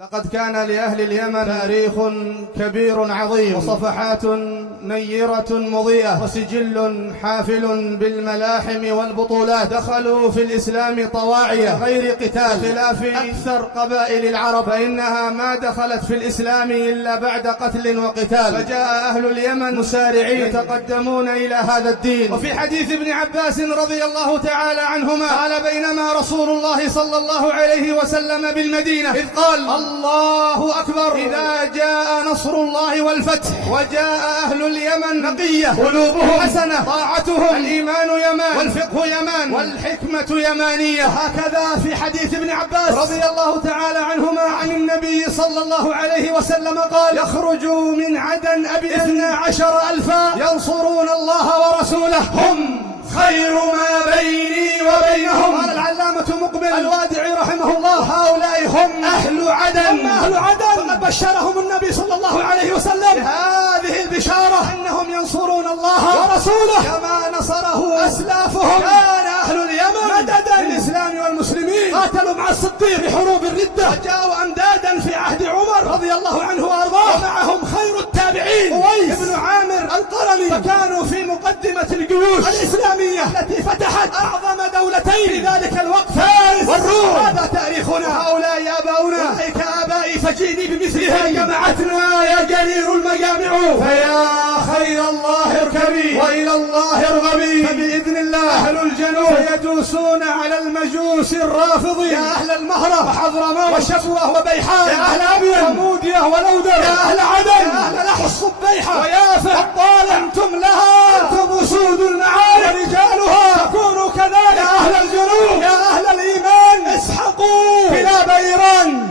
لقد كان لأهل اليمن تاريخ كبير عظيم، وصفحات نيرة مضيئة، وسجل حافل بالملاحم والبطولات. دخلوا في الإسلام طواعية غير قتال، خلاف أكثر قبائل العرب، فإنها ما دخلت في الإسلام إلا بعد قتل وقتال. فجاء أهل اليمن مسارعين يتقدمون إلى هذا الدين. وفي حديث ابن عباس رضي الله تعالى عنهما قال: بينما رسول الله صلى الله عليه وسلم بالمدينة إذ قال: الله أكبر، إذا جاء نصر الله والفتح وجاء أهل اليمن نقية، قلوبهم حسنة، طاعتهم، الإيمان يمان، والفقه يمان، والحكمة يمانية. هكذا في حديث ابن عباس رضي الله تعالى عنهما عن النبي صلى الله عليه وسلم قال: يخرج من عدن 12,000 ينصرون الله ورسوله، هم خير ما بيني وبينهم. قال العلامة مقبل الوادعي رحمه الله: هؤلاء هم أهل عدن، فقد بشرهم النبي صلى الله عليه وسلم بهذه البشارة أنهم ينصرون الله ورسوله كما نصره أسلافهم. كان أهل اليمن مددا للإسلام والمسلمين، قاتلوا مع الصديق في حروب الردة، وجاءوا أمدادا في عهد عمر رضي الله عنه وأرضاه، ومعهم خير التابعين أويس بن عامر القرني، فكانوا في مقدمة الجيوش الإسلامية التي فتحت أعظم دولتين في ذلك الوقت، فارس والروم. هذا تاريخنا، هؤلاء آباؤنا، أولئك آبائي، فجئني بمثلهم، جمعتنا يا جرير المجامع، فيا خير الله اركبي وإلى الله ارغبي، فبإذن الله أهل الجنوب يدوسون على المجوس الرافض، يا أهل المهرة وحضرموت وشبوة وبيحان، يا أهل أبين ومودية ولودر، يا أهل عدن، يا أهل لحو الصبيحة ويافع والطالع، أنتم لها، أنتم أسود المعارك ورجالها، فكونوا كذلك. يا أهل الجنوب، يا أهل الإيمان، اسحقوا بلا بيران.